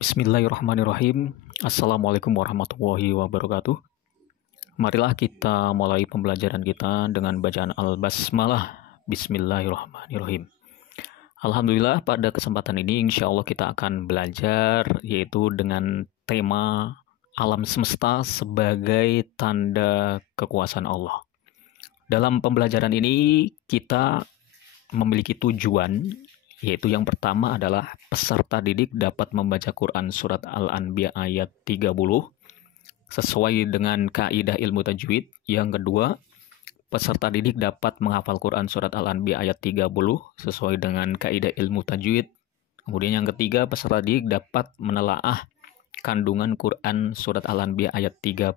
Bismillahirrahmanirrahim. Assalamualaikum warahmatullahi wabarakatuh. Marilah kita mulai pembelajaran kita dengan bacaan Al-Basmalah. Bismillahirrahmanirrahim. Alhamdulillah, pada kesempatan ini insya Allah kita akan belajar yaitu dengan tema alam semesta sebagai tanda kekuasaan Allah. Dalam pembelajaran ini kita memiliki tujuan, yaitu yang pertama adalah peserta didik dapat membaca Quran Surat Al-Anbiya ayat 30 sesuai dengan kaidah ilmu tajwid. Yang kedua, peserta didik dapat menghafal Quran Surat Al-Anbiya ayat 30 sesuai dengan kaidah ilmu tajwid. Kemudian yang ketiga, peserta didik dapat menelaah kandungan Quran Surat Al-Anbiya ayat 30.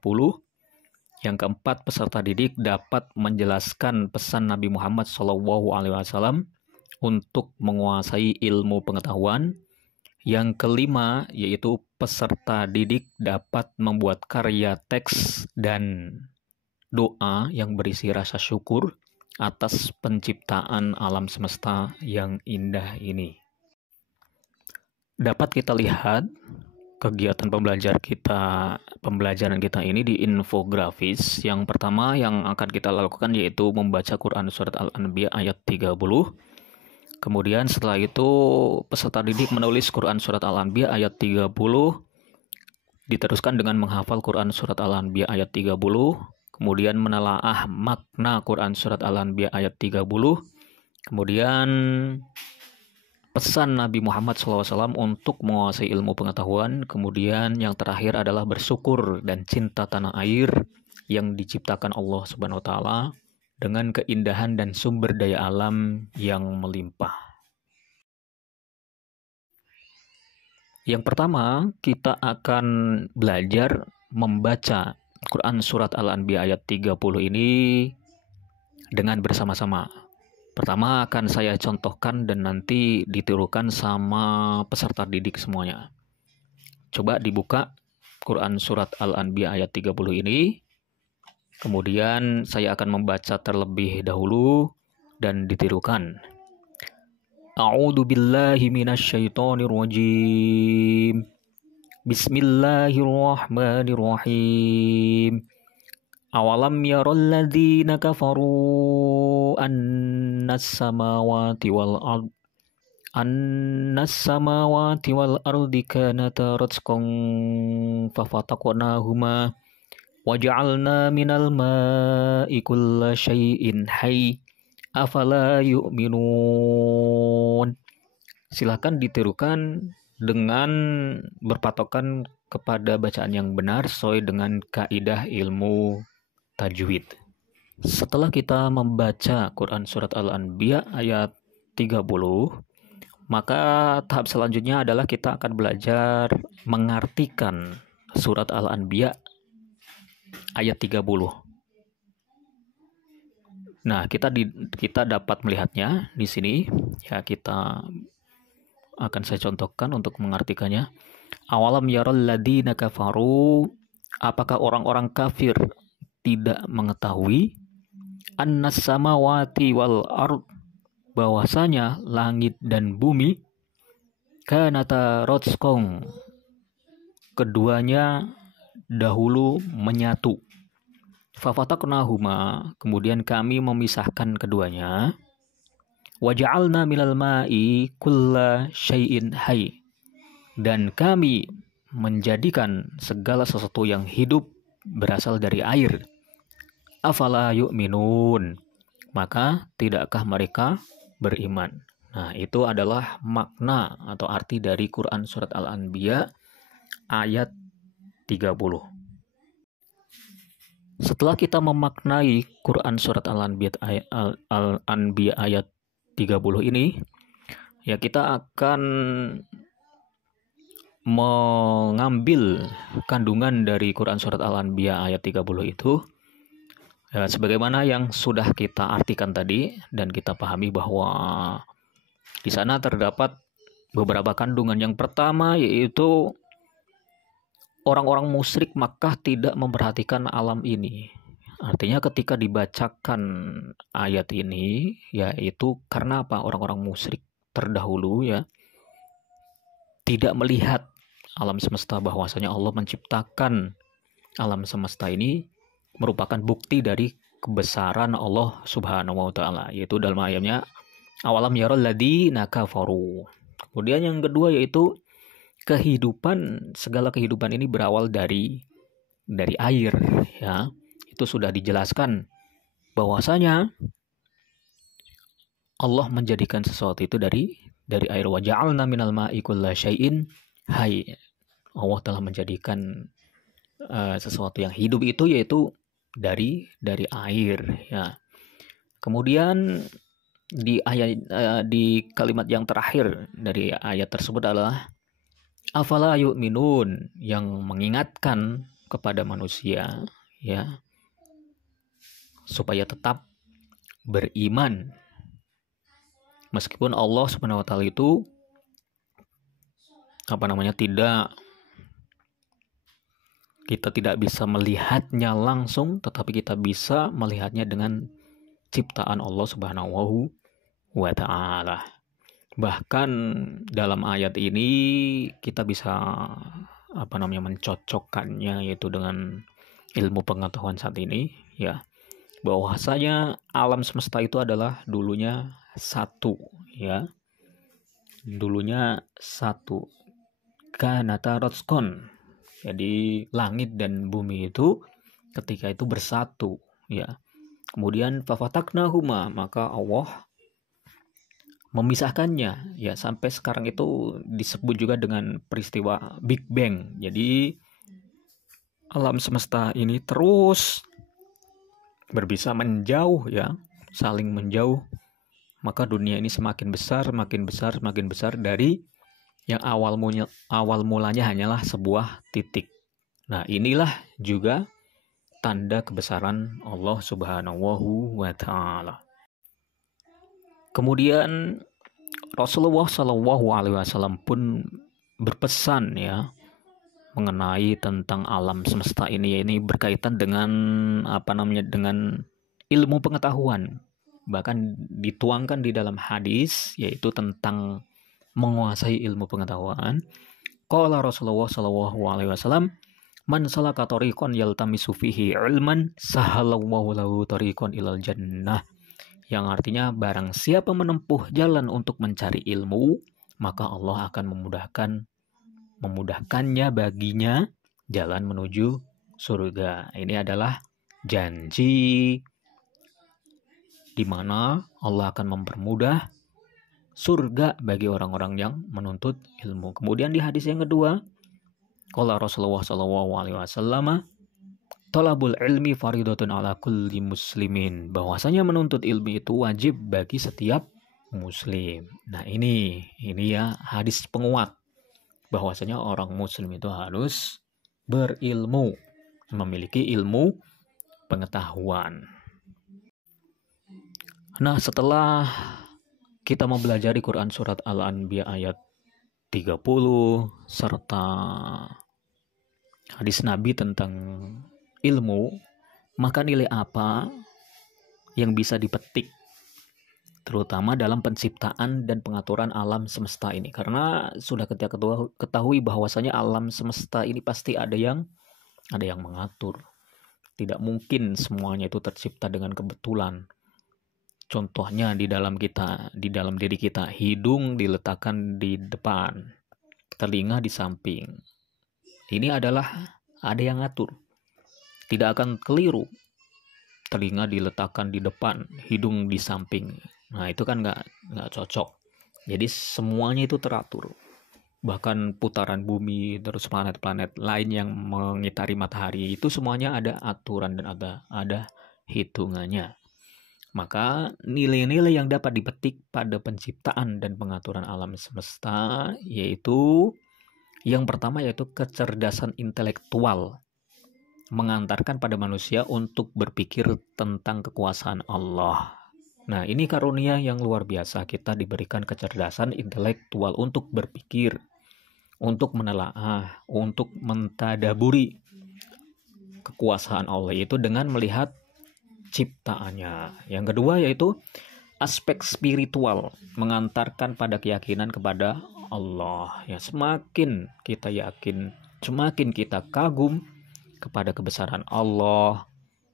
Yang keempat, peserta didik dapat menjelaskan pesan Nabi Muhammad SAW untuk menguasai ilmu pengetahuan. Yang kelima, yaitu peserta didik dapat membuat karya teks dan doa yang berisi rasa syukur atas penciptaan alam semesta yang indah ini. Dapat kita lihat kegiatan pembelajaran kita ini di infografis. Yang pertama yang akan kita lakukan yaitu membaca Quran Surat Al-Anbiya ayat 30. Kemudian setelah itu peserta didik menulis Quran Surat Al-Anbiya ayat 30, diteruskan dengan menghafal Quran Surat Al-Anbiya ayat 30, kemudian menelaah makna Quran Surat Al-Anbiya ayat 30, kemudian pesan Nabi Muhammad SAW untuk menguasai ilmu pengetahuan, kemudian yang terakhir adalah bersyukur dan cinta tanah air yang diciptakan Allah Subhanahu wa Ta'ala dengan keindahan dan sumber daya alam yang melimpah. Yang pertama, kita akan belajar membaca Quran Surat Al-Anbiya ayat 30 ini dengan bersama-sama. Pertama akan saya contohkan dan nanti ditirukan sama peserta didik semuanya. Coba dibuka Quran Surat Al-Anbiya ayat 30 ini. Kemudian saya akan membaca terlebih dahulu dan ditirukan. A'udzu billahi minasyaitonir rajim. Bismillahirrahmanirrahim. Awalam yaral ladzina kafaru annas samawati wal ardi kanata ratqan fafataqnahuma waja'alna minal ma'i kulla syai'in hayy afala yu'minun. Silakan ditirukan dengan berpatokan kepada bacaan yang benar sesuai dengan kaidah ilmu tajwid. Setelah kita membaca Quran Surat Al-Anbiya ayat 30, maka tahap selanjutnya adalah kita akan belajar mengartikan Surat Al-Anbiya ayat 30. Nah, kita dapat melihatnya di sini. Ya, kita akan saya contohkan untuk mengartikannya. Awalam yaral ladzina kafaru, apakah orang-orang kafir tidak mengetahui annas samawati wal ard, bahwasanya langit dan bumi kanata ratqan, keduanya dahulu menyatu. Fafataqnahuma, kemudian kami memisahkan keduanya. Waja'alna minal ma'i kulla syai'in hayy, dan kami menjadikan segala sesuatu yang hidup berasal dari air. Afala yu'minun, maka tidakkah mereka beriman? Nah, itu adalah makna atau arti dari Quran Surat Al-Anbiya ayat 30. Setelah kita memaknai Quran Surat Al-Anbiya ayat 30 ini, ya kita akan mengambil kandungan dari Quran Surat Al-Anbiya ayat 30 itu, ya, sebagaimana yang sudah kita artikan tadi dan kita pahami bahwa di sana terdapat beberapa kandungan. Yang pertama yaitu orang-orang musyrik Makkah tidak memperhatikan alam ini. Artinya ketika dibacakan ayat ini, yaitu karena apa? Orang-orang musyrik terdahulu ya tidak melihat alam semesta, bahwasanya Allah menciptakan alam semesta ini merupakan bukti dari kebesaran Allah Subhanahu wa taala, yaitu dalam ayatnya awalam yarul ladzina kafaru. Kemudian yang kedua yaitu segala kehidupan ini berawal dari air, ya. Itu sudah dijelaskan bahwasanya Allah menjadikan sesuatu itu dari air. Wa ja'alna minal ma'i kulla syai'in hayy. Allah telah menjadikan sesuatu yang hidup itu yaitu dari air, ya. Kemudian di kalimat yang terakhir dari ayat tersebut adalah afala yu'minun, yang mengingatkan kepada manusia, ya, supaya tetap beriman. Meskipun Allah Subhanahu wa taala itu kita tidak bisa melihatnya langsung, tetapi kita bisa melihatnya dengan ciptaan Allah Subhanahu wa taala. Bahkan dalam ayat ini kita bisa mencocokkannya yaitu dengan ilmu pengetahuan saat ini, ya, bahwasanya alam semesta itu adalah dulunya satu, ya. Dulunya satu. Kanata ratskon. Jadi langit dan bumi itu ketika itu bersatu, ya. Kemudian fafataknahuma, maka Allah memisahkannya, ya, sampai sekarang itu disebut juga dengan peristiwa Big Bang. Jadi alam semesta ini terus berbisa menjauh, ya, saling menjauh. Maka dunia ini semakin besar dari yang awal mulanya hanyalah sebuah titik. Nah, inilah juga tanda kebesaran Allah Subhanahu wa taala. Kemudian Rasulullah SAW pun berpesan, ya, mengenai tentang alam semesta ini. Ini berkaitan dengan dengan ilmu pengetahuan. Bahkan dituangkan di dalam hadis, yaitu tentang menguasai ilmu pengetahuan. Qala Rasulullah SAW, man salaka tariqan yaltamisu fihi ilman sahalallahu lahu tariqan ilal jannah. Yang artinya barang siapa menempuh jalan untuk mencari ilmu, maka Allah akan memudahkannya baginya jalan menuju surga. Ini adalah janji di mana Allah akan mempermudah surga bagi orang-orang yang menuntut ilmu. Kemudian di hadis yang kedua, qala Rasulullah SAW, talabul ilmi faridatun ala kulli muslimin, bahwasanya menuntut ilmu itu wajib bagi setiap muslim. Nah, ini ya hadis penguat bahwasanya orang muslim itu harus berilmu, memiliki ilmu pengetahuan. Nah, setelah kita mempelajari Quran surat Al-Anbiya ayat 30 serta hadis Nabi tentang ilmu, maka nilai apa yang bisa dipetik terutama dalam penciptaan dan pengaturan alam semesta ini? Karena sudah kita ketahui bahwasanya alam semesta ini pasti ada yang mengatur. Tidak mungkin semuanya itu tercipta dengan kebetulan. Contohnya di dalam diri kita, hidung diletakkan di depan, telinga di samping. Ini adalah ada yang ngatur. Tidak akan keliru. Telinga diletakkan di depan, hidung di samping. Nah, itu kan nggak cocok. Jadi semuanya itu teratur. Bahkan putaran bumi, terus planet-planet lain yang mengitari matahari, itu semuanya ada aturan dan ada hitungannya. Maka nilai-nilai yang dapat dipetik pada penciptaan dan pengaturan alam semesta yaitu yang pertama yaitu kecerdasan intelektual, mengantarkan pada manusia untuk berpikir tentang kekuasaan Allah. Nah, ini karunia yang luar biasa, kita diberikan kecerdasan intelektual untuk berpikir, untuk menelaah, untuk mentadaburi kekuasaan Allah itu dengan melihat ciptaannya. Yang kedua yaitu aspek spiritual, mengantarkan pada keyakinan kepada Allah, ya semakin kita yakin, semakin kita kagum kepada kebesaran Allah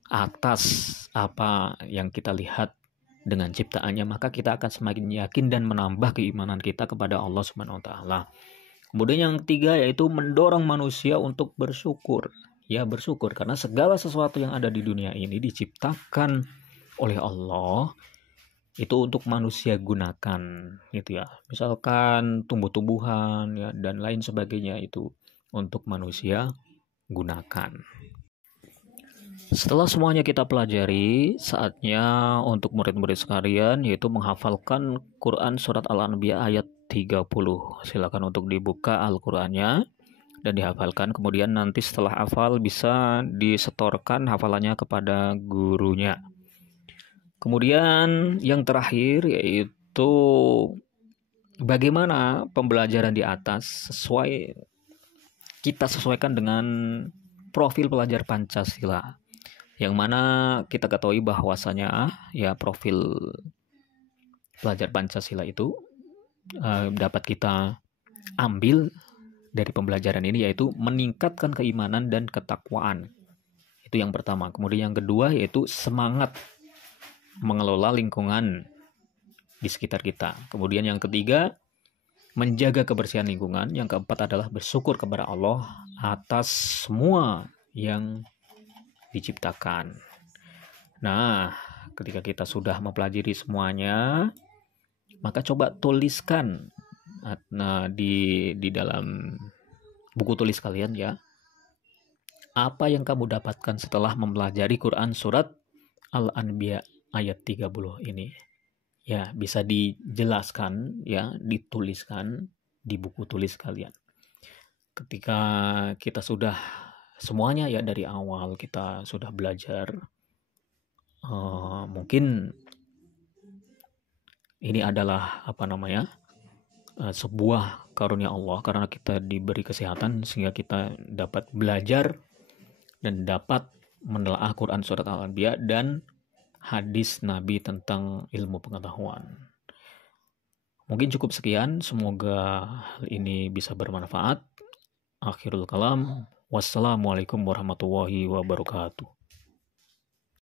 atas apa yang kita lihat dengan ciptaannya, maka kita akan semakin yakin dan menambah keimanan kita kepada Allah Subhanahu wa taala. Kemudian yang ketiga yaitu mendorong manusia untuk bersyukur. Ya, bersyukur karena segala sesuatu yang ada di dunia ini diciptakan oleh Allah itu untuk manusia gunakan gitu ya. Misalkan tumbuh-tumbuhan ya dan lain sebagainya itu untuk manusia gunakan. Setelah semuanya kita pelajari, saatnya untuk murid-murid sekalian yaitu menghafalkan Quran surat Al-Anbiya ayat 30. Silakan untuk dibuka Al-Qur'annya dan dihafalkan. Kemudian nanti setelah hafal bisa disetorkan hafalannya kepada gurunya. Kemudian yang terakhir yaitu bagaimana pembelajaran di atas kita sesuaikan dengan profil pelajar Pancasila. Yang mana kita ketahui bahwasanya ya profil pelajar Pancasila itu dapat kita ambil dari pembelajaran ini yaitu meningkatkan keimanan dan ketakwaan. Itu yang pertama. Kemudian yang kedua yaitu semangat mengelola lingkungan di sekitar kita. Kemudian yang ketiga, menjaga kebersihan lingkungan. Yang keempat adalah bersyukur kepada Allah atas semua yang diciptakan. Nah, ketika kita sudah mempelajari semuanya, maka coba tuliskan di dalam buku tulis kalian ya. Apa yang kamu dapatkan setelah mempelajari Quran surat Al-Anbiya ayat 30 ini. Ya, bisa dijelaskan ya, dituliskan di buku tulis kalian. Ketika kita sudah semuanya ya dari awal kita sudah belajar, mungkin ini adalah sebuah karunia Allah karena kita diberi kesehatan sehingga kita dapat belajar dan dapat menelaah Quran surat Al-Anbiya dan hadis Nabi tentang ilmu pengetahuan. Mungkin cukup sekian, semoga hal ini bisa bermanfaat. Akhirul kalam, wassalamualaikum warahmatullahi wabarakatuh.